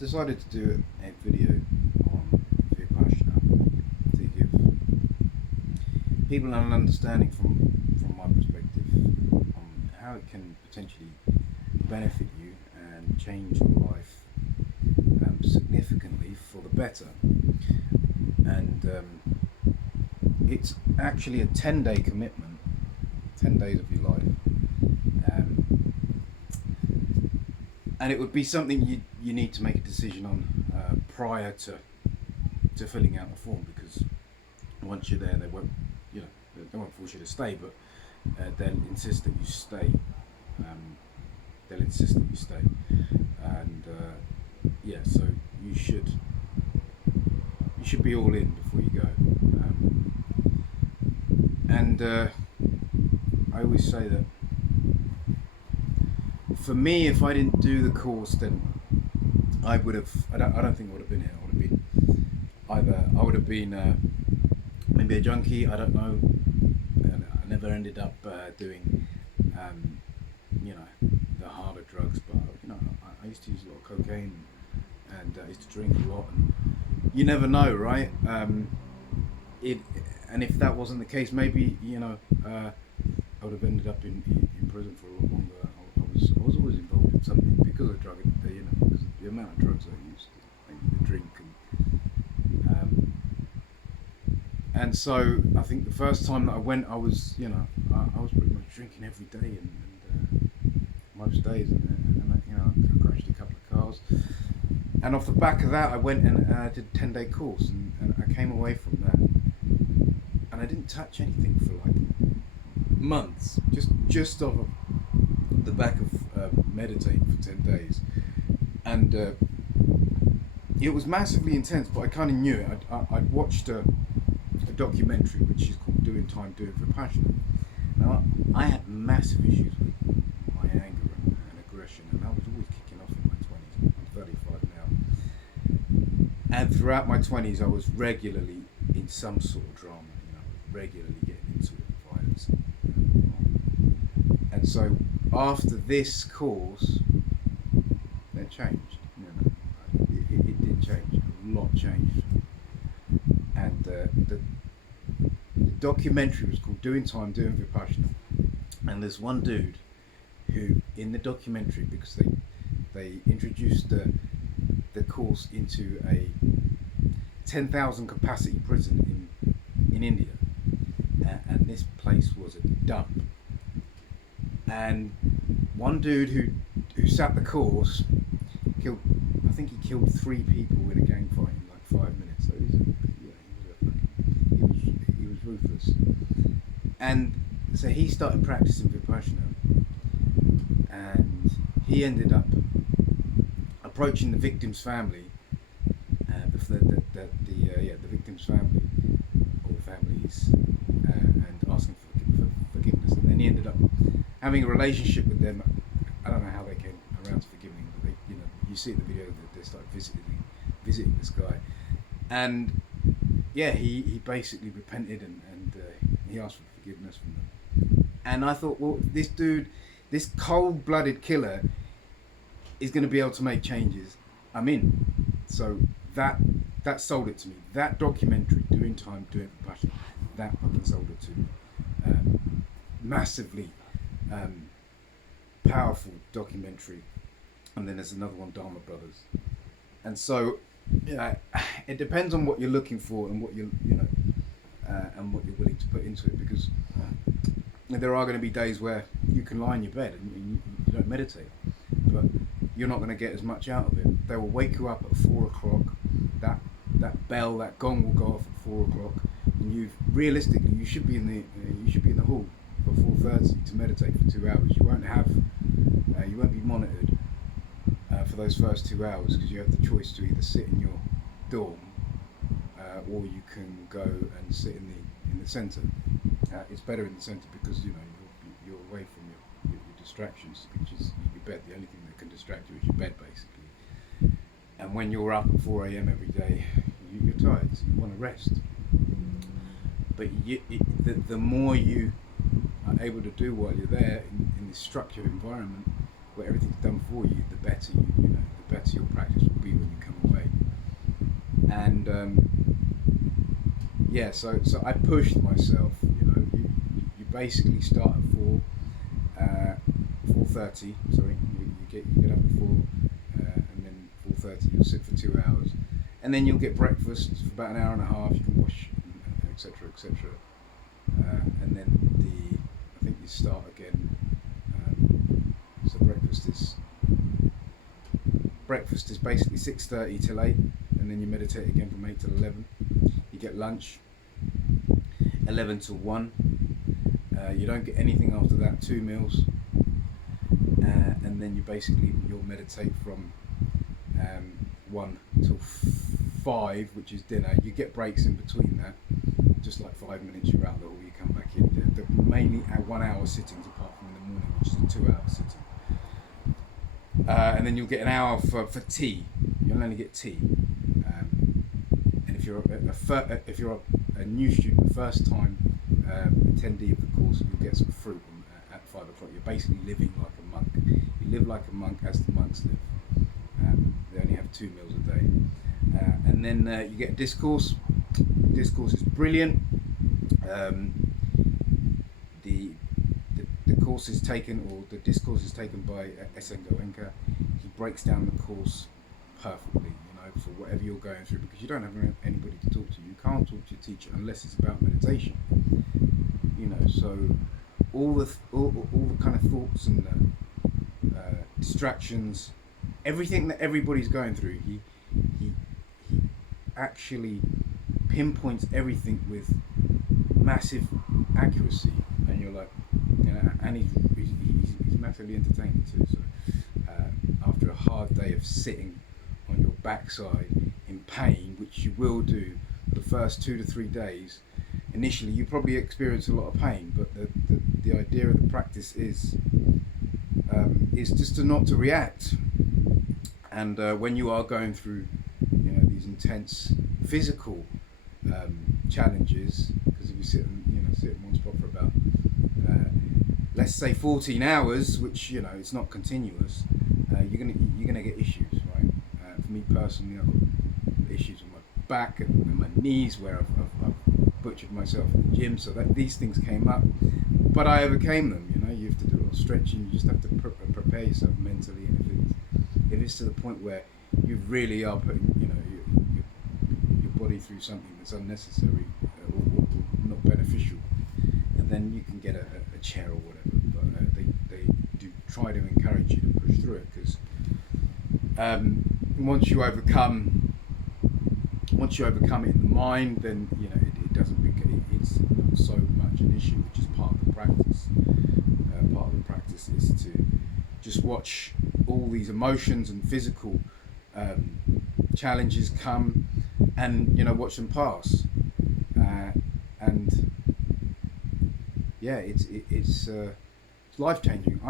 decided to do a video on Vipassana to give people an understanding from my perspective on how it can potentially benefit you and change your life significantly for the better. And it's actually a 10-day commitment, 10 days of your life. And it would be something you need to make a decision on prior to filling out the form, because once you're there, they won't force you to stay, but they'll insist that you stay. And so you should be all in before you go. I always say that for me, if I didn't do the course, then I don't think I would have been here. I would have been maybe a junkie, I don't know. And I never ended up doing the harder drugs, but I used to use a lot of cocaine, and I used to drink a lot, and you never know, right? And if that wasn't the case, maybe I would have ended up in prison for a lot longer. I was always involved in something because of because of the amount of drugs I used, the drink, and so I think the first time that I went, I was pretty much drinking every day, and most days, and I crashed a couple of cars, and off the back of that, I went and I did a 10-day course, and I came away from that, and I didn't touch anything for like months, just off of the back of meditating for 10 days, and it was massively intense, but I kind of knew it. I'd watched a documentary which is called Doing Time, Doing Vipassana. Now, I had massive issues with my anger and aggression, and I was always kicking off in my 20s. I'm 35 now, and throughout my 20s I was regularly in some sort of drama, regularly getting into it, violence. And so after this course, it changed. It did change. A lot changed. And the documentary was called Doing Time, Doing Vipassana. And there's one dude who, in the documentary, because they introduced the course into a 10,000 capacity prison in India, and this place was a dump. And one dude who sat the course killed 3 people in a gang fight in like 5 minutes. So he was ruthless. And so he started practicing Vipassana, and he ended up approaching the victim's family, the victim's family or families, and asking for forgiveness. And then he ended up having a relationship with them. I don't know how they came around to forgiving him, but you see in the video that they started visiting this guy, and he basically repented and he asked for forgiveness from them. And I thought, well, this dude, this cold-blooded killer, is going to be able to make changes. I'm in. So that sold it to me. That documentary, Doing Time, Doing Vipassana, that fucking sold it to me. Massively powerful documentary. And then there's another one, Dharma Brothers. And so it depends on what you're looking for and what and what you're willing to put into it, because there are going to be days where you can lie in your bed and you don't meditate, but you're not going to get as much out of it. They will wake you up at 4 o'clock. That bell, that gong will go off at 4 o'clock, and you should be in the hall for 4:30 to meditate for 2 hours. You won't be monitored for those first 2 hours, because you have the choice to either sit in your dorm or you can go and sit in the centre. It's better in the centre because you're away from your distractions, which is your bed. The only thing that can distract you is your bed, basically. And when you're up at 4 a.m. every day, you're tired, so you want to rest. But the more you are able to do while you're there in this structured environment where everything's done for you, the better the better your practice will be when you come away. And so I pushed myself. You basically start at 4:30. Sorry, you get up at 4, and then 4:30 you'll sit for 2 hours, and then you'll get breakfast for about an hour and a half. You can wash, etc., etc. And then I think you start again. So breakfast is basically 6:30 till 8, and then you meditate again from 8 till 11. You get lunch 11 till 1. You don't get anything after that. 2 meals, and then you'll meditate from 1 till 5, which is dinner. You get breaks in between that, just like 5 minutes. You're out there, or you come back in. They're mainly 1 hour sittings, apart from in the morning, which is a 2 hour sitting. And then you'll get an hour for tea. You'll only get tea. And if you're a new student, first time attendee of the course, you'll get some fruit at 5 o'clock. You're basically living like a monk. You live like a monk as the monks live. They only have 2 meals a day. And then you get a discourse. Discourse is brilliant. The course is taken, or the discourse is taken by S.N. Goenka. He breaks down the course perfectly, for whatever you're going through, because you don't have anybody to talk to. You can't talk to your teacher unless it's about meditation. So all the kind of thoughts and distractions, everything that everybody's going through, he actually pinpoints everything with massive accuracy, and you're like, and he's massively entertaining too. So after a hard day of sitting on your backside in pain, which you will do for the first 2 to 3 days, initially you probably experience a lot of pain, but the idea of the practice is just not to react. And when you are going through these intense physical challenges, because if you sit in one spot for about let's say 14 hours, which it's not continuous, you're gonna get issues, right? For me personally, I've got issues with my back and my knees, where I've butchered myself in the gym, so that these things came up, but I overcame them. You have to do a lot of stretching. You just have to prepare yourself mentally, and if it's to the point where you really are putting your body through something that's unnecessary or not beneficial, and then you can get a chair or whatever. But they do try to encourage you to push through it, because once you overcome it in the mind, then it doesn't become, it's not so much an issue, which is part of the practice. Part of the practice is to just watch all these emotions and physical challenges come, and watch them pass, and it's life changing.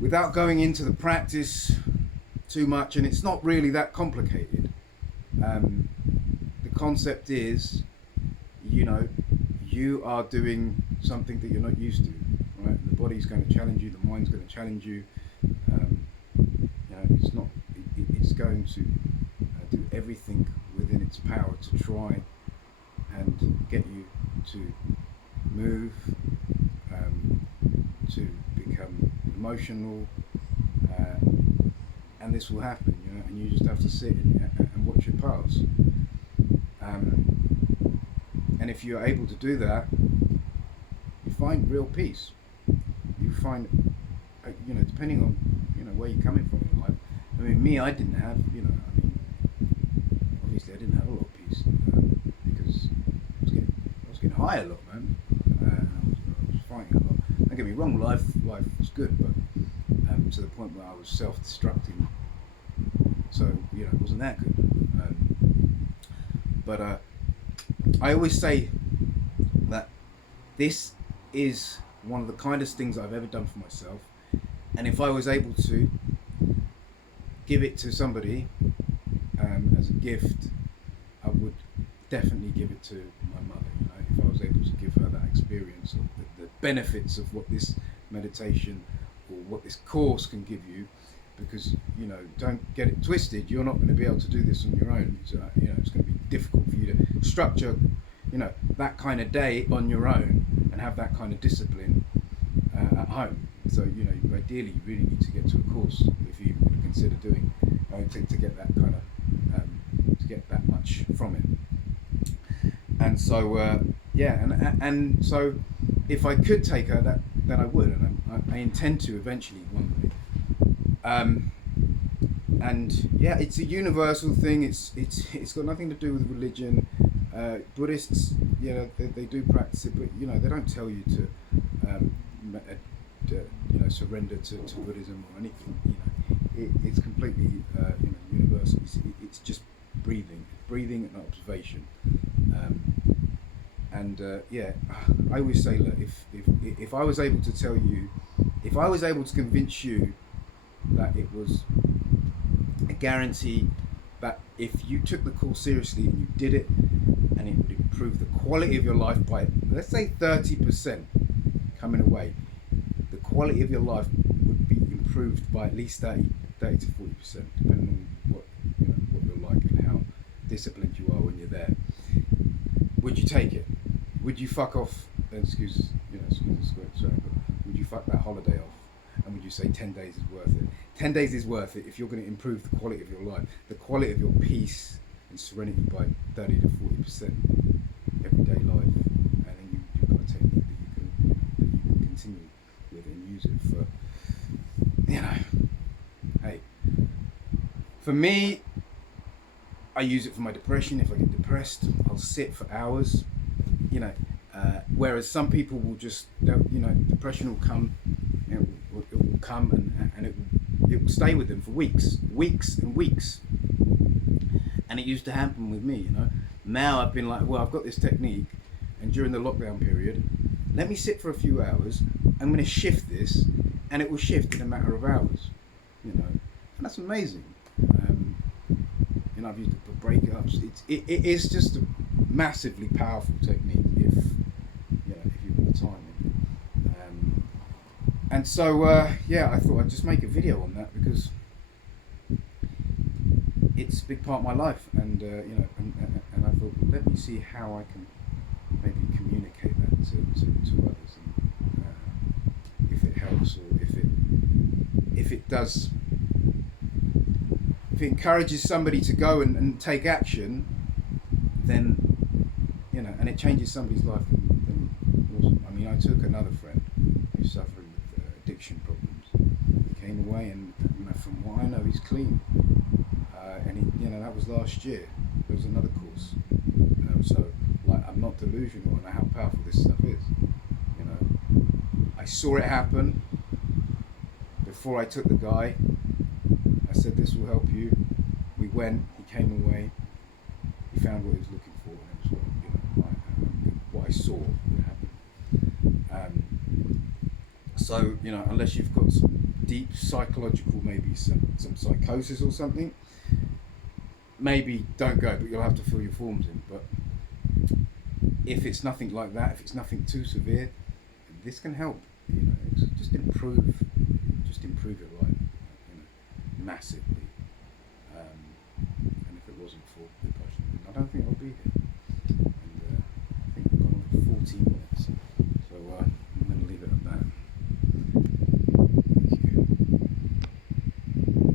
Without going into the practice too much, and it's not really that complicated. The concept is, you are doing something that you're not used to, right? The body's going to challenge you, the mind's going to challenge you. It's going to do everything within its power to try and get you to move, to become emotional, and this will happen, and you just have to sit and watch it pass. And if you're able to do that, you find real peace. You find, depending on where you're coming from in life. I mean, me, I didn't have, obviously I didn't have a lot of peace, because I was getting high a lot, man. I was fighting a lot. Don't get me wrong, life was good, but to the point where I was self-destructing. So it wasn't that good. But I always say that this is one of the kindest things I've ever done for myself, and if I was able to give it to somebody as a gift, I would definitely give it to my mother. If I was able to give her that experience of the benefits of what this meditation or what this course can give you, because don't get it twisted. You're not going to be able to do this on your own. So, it's going to be difficult for you to structure, that kind of day on your own and have that kind of discipline at home. So ideally, you really need to get to a course if you consider doing to get that kind of to get that much from it. And so and so if I could take her, then I would, and I intend to eventually one day. And yeah, it's a universal thing. It's got nothing to do with religion. Buddhists, they do practice it, but they don't tell you to surrender to Buddhism or anything. It's completely universal. It's just breathing and observation. I always say, look, if I was able to tell you, if I was able to convince you that it was a guarantee that if you took the course seriously and you did it, and it would improve the quality of your life by, let's say, 30% coming away, the quality of your life would be improved by at least 30 to 40%, depending on what you're like and how disciplined you are when you're there. Would you take it? Would you fuck off? Excuse the swear, but would you fuck that holiday off? And would you say 10 days is worth it? 10 days is worth it if you're going to improve the quality of your life, the quality of your peace and serenity by 30 to 40% everyday life. And then you've got a technique that you can continue with and use it for, hey, for me, I use it for my depression. If I get depressed, I'll sit for hours, whereas some people will just, depression will come, it will come and it will stay with them for weeks and weeks. And it used to happen with me, Now I've been like, well, I've got this technique, and during the lockdown period, let me sit for a few hours. I'm going to shift this, and it will shift in a matter of hours, and that's amazing. I've used it for breakups. It is just a massively powerful technique if you put the time in. And so I thought I'd just make a video on that because it's a big part of my life, and and I thought, let me see how I can maybe communicate that to others, and if it helps, or if it does, if it encourages somebody to go and take action, then and it changes somebody's life, then awesome. I mean, I took another friend who's suffering with addiction problems. He came away, and from what I know, he's clean. And he, that was last year. There was another course. So, I'm not delusional. I know how powerful this stuff is. I saw it happen before I took the guy. I said, this will help you. We went. He came away. He found what he was looking for, and it was what I saw would happen. So, unless you've got some deep psychological, maybe some psychosis or something, maybe don't go, but you'll have to fill your forms in. But if it's nothing like that, if it's nothing too severe, this can help. Just improve your life, massively. And if it wasn't for Vipassana, I don't think I'll be here.